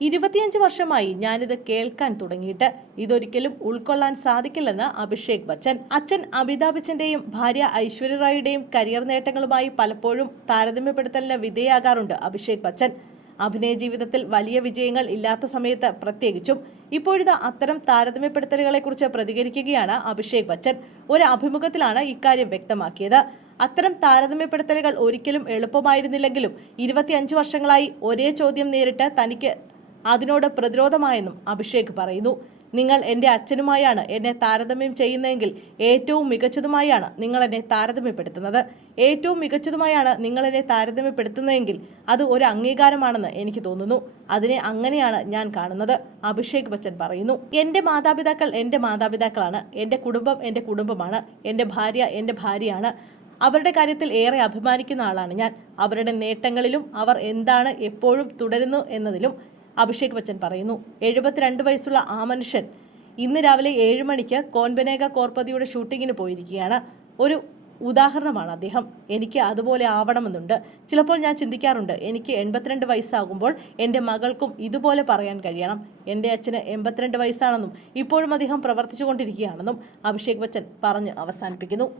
ഇരുപത്തിയഞ്ച് വർഷമായി ഞാനിത് കേൾക്കാൻ തുടങ്ങിയിട്ട്. ഇതൊരിക്കലും ഉൾക്കൊള്ളാൻ സാധിക്കില്ലെന്ന് അഭിഷേക് ബച്ചൻ. അച്ഛൻ അമിതാഭ് ബച്ചന്റെയും ഭാര്യ ഐശ്വര്യ റായിയുടെയും കരിയർ നേട്ടങ്ങളുമായി പലപ്പോഴും താരതമ്യപ്പെടുത്തലിന് വിധേയാകാറുണ്ട് അഭിഷേക് ബച്ചൻ. അഭിനയ ജീവിതത്തിൽ വലിയ വിജയങ്ങൾ ഇല്ലാത്ത സമയത്ത് പ്രത്യേകിച്ചും. ഇപ്പോഴിത് അത്തരം താരതമ്യപ്പെടുത്തലുകളെക്കുറിച്ച് പ്രതികരിക്കുകയാണ് അഭിഷേക് ബച്ചൻ. ഒരു അഭിമുഖത്തിലാണ് ഇക്കാര്യം വ്യക്തമാക്കിയത്. അത്തരം താരതമ്യപ്പെടുത്തലുകൾ ഒരിക്കലും എളുപ്പമായിരുന്നില്ലെങ്കിലും ഇരുപത്തിയഞ്ച് വർഷങ്ങളായി ഒരേ ചോദ്യം നേരിട്ട് തനിക്ക് അതിനോട് പ്രതിരോധമായെന്നും അഭിഷേക് പറയുന്നു. നിങ്ങൾ എന്റെ അച്ഛനുമായാണ് എന്നെ താരതമ്യം ചെയ്യുന്നതെങ്കിൽ ഏറ്റവും മികച്ചതുമായാണ് നിങ്ങൾ എന്നെ താരതമ്യപ്പെടുത്തുന്നത്. ഏറ്റവും മികച്ചതുമായാണ് നിങ്ങൾ എന്നെ താരതമ്യപ്പെടുത്തുന്നതെങ്കിൽ അത് ഒരു അംഗീകാരമാണെന്ന് എനിക്ക് തോന്നുന്നു. അതിനെ അങ്ങനെയാണ് ഞാൻ കാണുന്നത് അഭിഷേക് ബച്ചൻ പറയുന്നു. എന്റെ മാതാപിതാക്കൾ എന്റെ മാതാപിതാക്കളാണ്. എന്റെ കുടുംബം എന്റെ കുടുംബമാണ്. എന്റെ ഭാര്യ എന്റെ ഭാര്യയാണ്. അവരുടെ കാര്യത്തിൽ ഏറെ അഭിമാനിക്കുന്ന ആളാണ് ഞാൻ. അവരുടെ നേട്ടങ്ങളിലും അവർ എന്താണ് എപ്പോഴും തുടരുന്നു എന്നതിലും അഭിഷേക് ബച്ചൻ പറയുന്നു. എഴുപത്തിരണ്ട് വയസ്സുള്ള ആ മനുഷ്യൻ ഇന്ന് രാവിലെ ഏഴ് മണിക്ക് കോൺബനേഗ കോർപ്പതിയുടെ ഷൂട്ടിങ്ങിന് പോയിരിക്കുകയാണ്. ഒരു ഉദാഹരണമാണ് അദ്ദേഹം. എനിക്ക് അതുപോലെ ആവണമെന്നുണ്ട്. ചിലപ്പോൾ ഞാൻ ചിന്തിക്കാറുണ്ട് എനിക്ക് എൺപത്തിരണ്ട് വയസ്സാകുമ്പോൾ എന്റെ മകൾക്കും ഇതുപോലെ പറയാൻ കഴിയണം. എന്റെ അച്ഛന് എൺപത്തിരണ്ട് വയസ്സാണെന്നും ഇപ്പോഴും അദ്ദേഹം പ്രവർത്തിച്ചുകൊണ്ടിരിക്കുകയാണെന്നും അഭിഷേക് ബച്ചൻ പറഞ്ഞ് അവസാനിപ്പിക്കുന്നു.